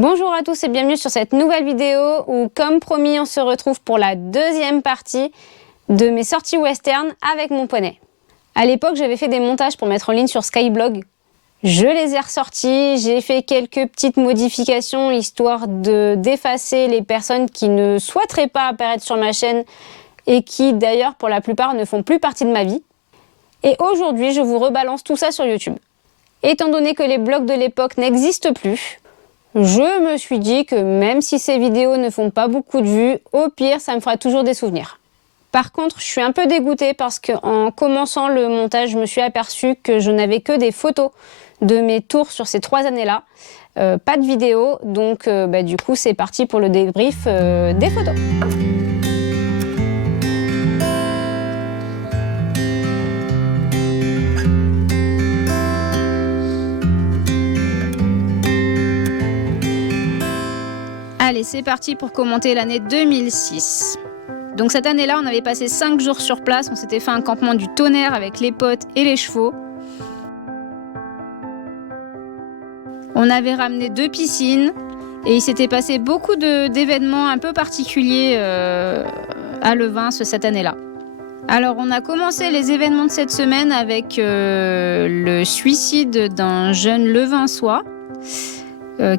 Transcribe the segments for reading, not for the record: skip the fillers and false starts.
Bonjour à tous et bienvenue sur cette nouvelle vidéo où, comme promis, on se retrouve pour la deuxième partie de mes sorties western avec mon poney. À l'époque, j'avais fait des montages pour mettre en ligne sur Skyblog. Je les ai ressortis, j'ai fait quelques petites modifications histoire d'effacer les personnes qui ne souhaiteraient pas apparaître sur ma chaîne et qui, d'ailleurs, pour la plupart, ne font plus partie de ma vie. Et aujourd'hui, je vous rebalance tout ça sur YouTube. Étant donné que les blogs de l'époque n'existent plus, je me suis dit que même si ces vidéos ne font pas beaucoup de vues, au pire, ça me fera toujours des souvenirs. Par contre, je suis un peu dégoûtée parce qu'en commençant le montage, je me suis aperçue que je n'avais que des photos de mes tours sur ces 3 années-là. Pas de vidéo, donc du coup, c'est parti pour le débrief des photos. Allez, c'est parti pour commenter l'année 2006. Donc cette année-là, on avait passé 5 jours sur place, on s'était fait un campement du tonnerre avec les potes et les chevaux. On avait ramené 2 piscines et il s'était passé beaucoup d'événements un peu particuliers à Levin cette année-là. Alors on a commencé les événements de cette semaine avec le suicide d'un jeune Levinçois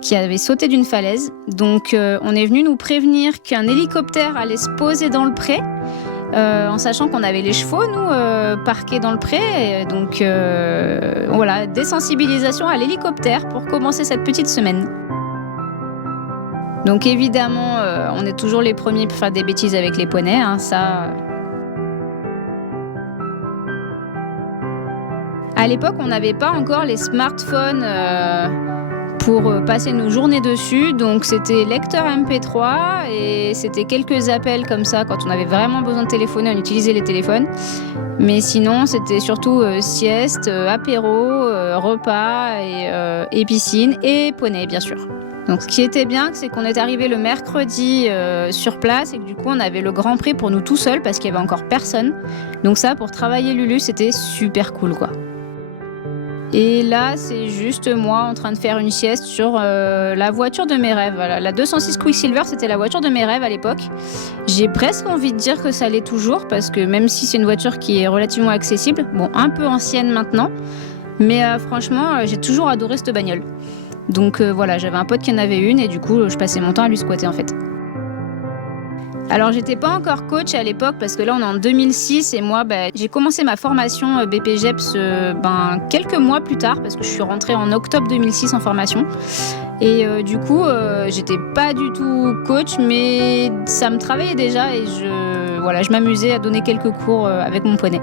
qui avait sauté d'une falaise. Donc on est venu nous prévenir qu'un hélicoptère allait se poser dans le pré, en sachant qu'on avait les chevaux, nous, parqués dans le pré. Et donc voilà, désensibilisation à l'hélicoptère pour commencer cette petite semaine. Donc évidemment, on est toujours les premiers pour faire des bêtises avec les poneys, hein, ça... À l'époque, on n'avait pas encore les smartphones pour passer nos journées dessus, donc c'était lecteur MP3 et c'était quelques appels comme ça quand on avait vraiment besoin de téléphoner, on utilisait les téléphones. Mais sinon, c'était surtout sieste, apéro, repas et piscine et poney, bien sûr. Donc ce qui était bien, c'est qu'on est arrivé le mercredi sur place et que du coup on avait le Grand Prix pour nous tout seuls parce qu'il y avait encore personne. Donc ça, pour travailler Lulu, c'était super cool, quoi. Et là, c'est juste moi en train de faire une sieste sur la voiture de mes rêves. Voilà. La 206 Quicksilver, c'était la voiture de mes rêves à l'époque. J'ai presque envie de dire que ça l'est toujours, parce que même si c'est une voiture qui est relativement accessible, bon, un peu ancienne maintenant, mais franchement, j'ai toujours adoré cette bagnole. Donc voilà, j'avais un pote qui en avait une et du coup, je passais mon temps à lui squatter en fait. Alors j'étais pas encore coach à l'époque parce que là on est en 2006 et moi j'ai commencé ma formation BPGEPS quelques mois plus tard parce que je suis rentrée en octobre 2006 en formation et du coup j'étais pas du tout coach mais ça me travaillait déjà et je m'amusais à donner quelques cours avec mon poney.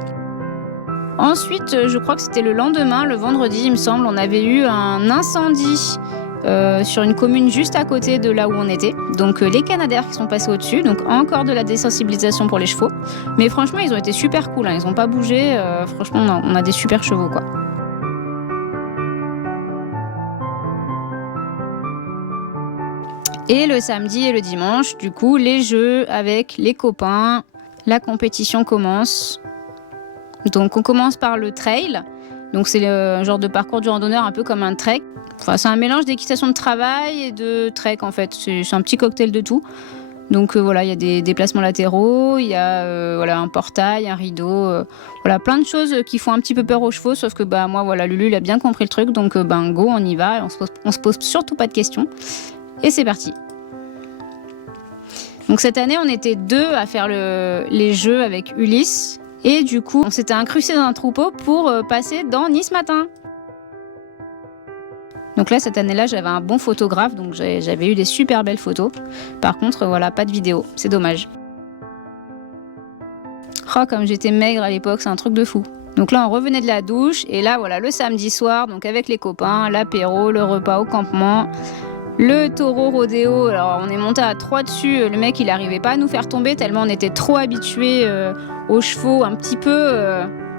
Ensuite je crois que c'était le lendemain, le vendredi il me semble, on avait eu un incendie sur une commune juste à côté de là où on était. Donc les Canadaires qui sont passés au-dessus, donc encore de la désensibilisation pour les chevaux. Mais franchement, ils ont été super cool, hein. Ils n'ont pas bougé. Franchement, on a des super chevaux, quoi. Et le samedi et le dimanche, du coup, les jeux avec les copains. La compétition commence. Donc on commence par le trail. Donc c'est le genre de parcours du randonneur un peu comme un trek. Enfin, c'est un mélange d'équitation de travail et de trek en fait. C'est un petit cocktail de tout. Donc voilà, il y a des déplacements latéraux, il y a un portail, un rideau, plein de choses qui font un petit peu peur aux chevaux. Sauf que moi voilà, Lulu il a bien compris le truc, donc go, on y va. Et on se pose surtout pas de questions. Et c'est parti. Donc cette année, on était 2 à faire les jeux avec Ulysse. Et du coup, on s'était incrusté dans un troupeau pour passer dans Nice Matin. Donc là, cette année-là, j'avais un bon photographe, donc j'avais eu des super belles photos. Par contre, pas de vidéo, c'est dommage. Oh, comme j'étais maigre à l'époque, c'est un truc de fou. Donc là, on revenait de la douche, et là, le samedi soir, donc avec les copains, l'apéro, le repas au campement, le taureau rodéo. Alors, on est monté à 3 dessus, le mec, il n'arrivait pas à nous faire tomber, tellement on était trop habitués aux chevaux, un petit peu...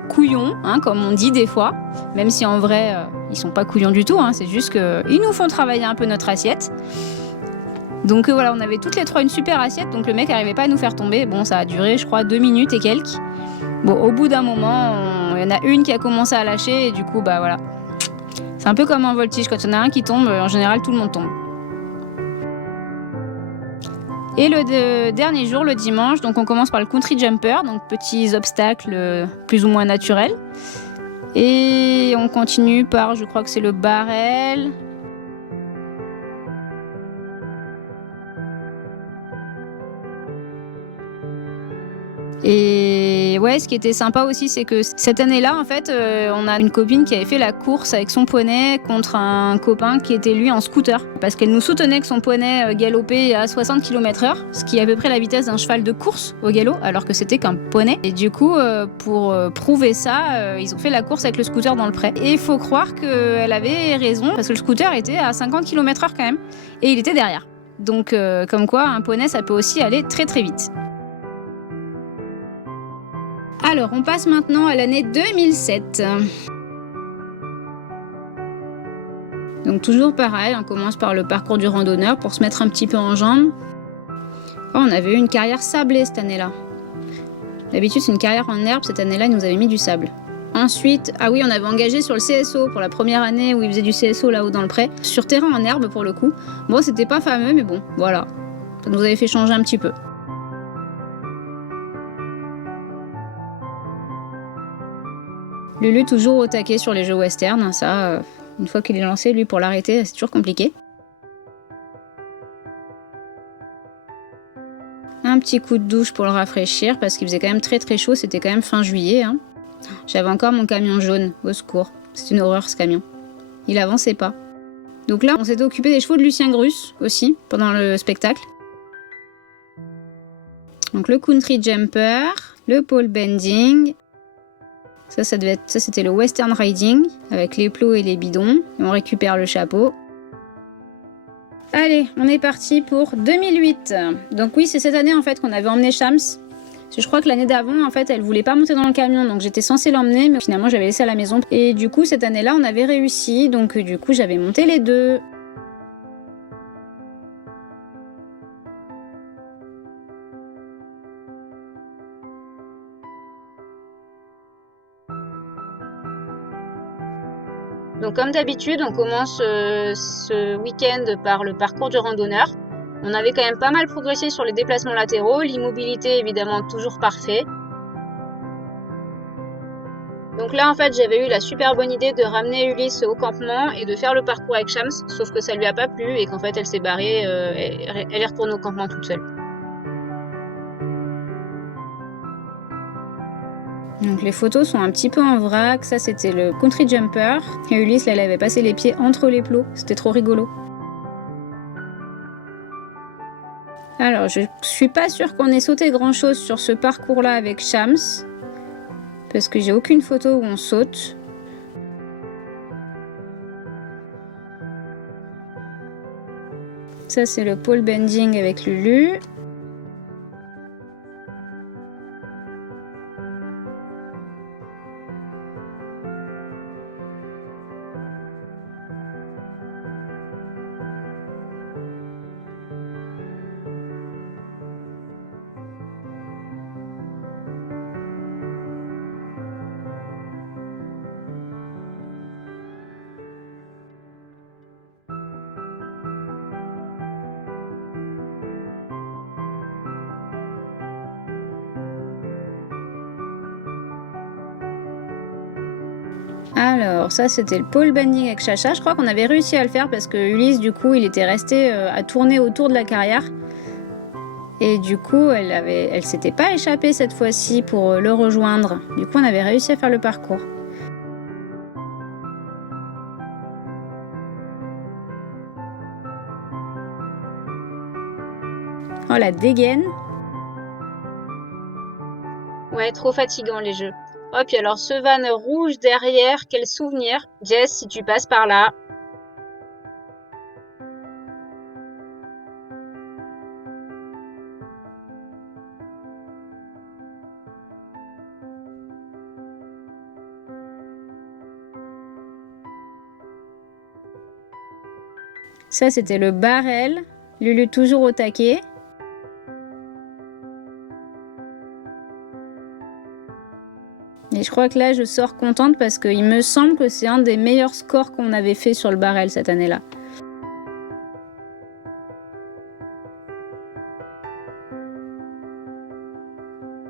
couillons, hein, comme on dit des fois, même si en vrai ils sont pas couillons du tout, hein, c'est juste qu'ils nous font travailler un peu notre assiette. Donc on avait toutes les 3 une super assiette, donc le mec n'arrivait pas à nous faire tomber. Bon, ça a duré je crois 2 minutes et quelques. Bon, au bout d'un moment, il y en a une qui a commencé à lâcher et du coup C'est un peu comme un voltige, quand il y en a un qui tombe, en général tout le monde tombe. Et le dernier jour, le dimanche, donc on commence par le country jumper, donc petits obstacles plus ou moins naturels. Et on continue par, je crois que c'est le barrel. Et ouais, ce qui était sympa aussi, c'est que cette année-là, en fait, on a une copine qui avait fait la course avec son poney contre un copain qui était lui en scooter. Parce qu'elle nous soutenait que son poney galopait à 60 km/h, ce qui est à peu près la vitesse d'un cheval de course au galop, alors que c'était qu'un poney. Et du coup, pour prouver ça, ils ont fait la course avec le scooter dans le pré. Et il faut croire qu'elle avait raison, parce que le scooter était à 50 km/h quand même, et il était derrière. Donc, comme quoi, un poney, ça peut aussi aller très très vite. Alors, on passe maintenant à l'année 2007. Donc toujours pareil, on commence par le parcours du randonneur pour se mettre un petit peu en jambes. Oh, on avait eu une carrière sablée cette année-là. D'habitude, c'est une carrière en herbe. Cette année-là, ils nous avaient mis du sable. Ensuite, ah oui, on avait engagé sur le CSO pour la première année où ils faisaient du CSO là-haut dans le pré. Sur terrain en herbe pour le coup. Bon, c'était pas fameux, mais bon, voilà. Ça nous avait fait changer un petit peu. Lulu toujours au taquet sur les jeux western, ça, une fois qu'il est lancé, lui, pour l'arrêter, c'est toujours compliqué. Un petit coup de douche pour le rafraîchir, parce qu'il faisait quand même très très chaud, c'était quand même fin juillet. Hein. J'avais encore mon camion jaune, au secours. C'est une horreur ce camion. Il avançait pas. Donc là, on s'était occupé des chevaux de Lucien Grus aussi, pendant le spectacle. Donc le country jumper, le pole bending. Ça c'était le western riding, avec les plots et les bidons. Et on récupère le chapeau. Allez, on est parti pour 2008. Donc oui, c'est cette année en fait qu'on avait emmené Shams. Parce que je crois que l'année d'avant, en fait, elle voulait pas monter dans le camion, donc j'étais censée l'emmener, mais finalement j'avais laissé à la maison. Et du coup, cette année-là, on avait réussi, donc du coup, j'avais monté les deux. Donc comme d'habitude, on commence ce week-end par le parcours du randonneur. On avait quand même pas mal progressé sur les déplacements latéraux, l'immobilité évidemment toujours parfait. Donc là en fait j'avais eu la super bonne idée de ramener Ulysse au campement et de faire le parcours avec Shams, sauf que ça lui a pas plu et qu'en fait elle s'est barrée, elle est retournée au campement toute seule. Donc les photos sont un petit peu en vrac, ça c'était le country jumper, et Ulysse là, elle avait passé les pieds entre les plots, c'était trop rigolo. Alors je suis pas sûre qu'on ait sauté grand chose sur ce parcours là avec Shams, parce que j'ai aucune photo où on saute. Ça c'est le pole bending avec Lulu. Alors ça c'était le pole bending avec Chacha, je crois qu'on avait réussi à le faire parce que Ulysse du coup il était resté à tourner autour de la carrière et du coup elle s'était pas échappée cette fois-ci pour le rejoindre, du coup on avait réussi à faire le parcours. Oh la dégaine. Ouais, trop fatigant les jeux. Oh, puis alors ce van rouge derrière, quel souvenir. Jess, si tu passes par là. Ça, c'était le barrel. Lulu toujours au taquet. Et je crois que là, je sors contente parce qu'il me semble que c'est un des meilleurs scores qu'on avait fait sur le barrel cette année-là.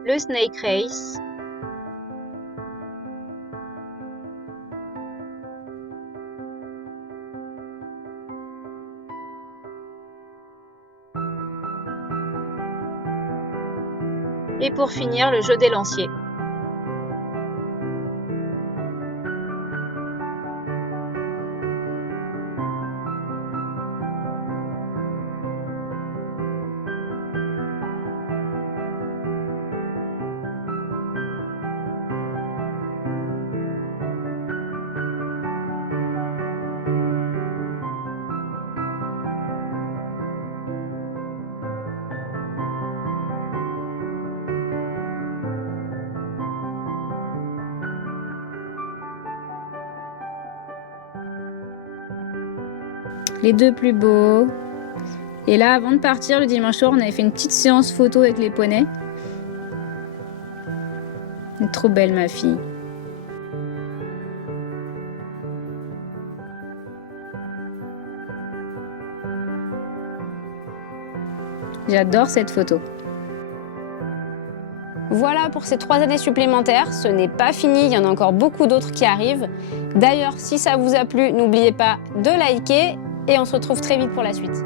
le Snake Race. Et pour finir, le jeu des lanciers. Les deux plus beaux. Et là, avant de partir, le dimanche soir, on avait fait une petite séance photo avec les poneys. Elle est trop belle, ma fille. J'adore cette photo. Voilà pour ces 3 années supplémentaires. Ce n'est pas fini, il y en a encore beaucoup d'autres qui arrivent. D'ailleurs, si ça vous a plu, n'oubliez pas de liker et on se retrouve très vite pour la suite.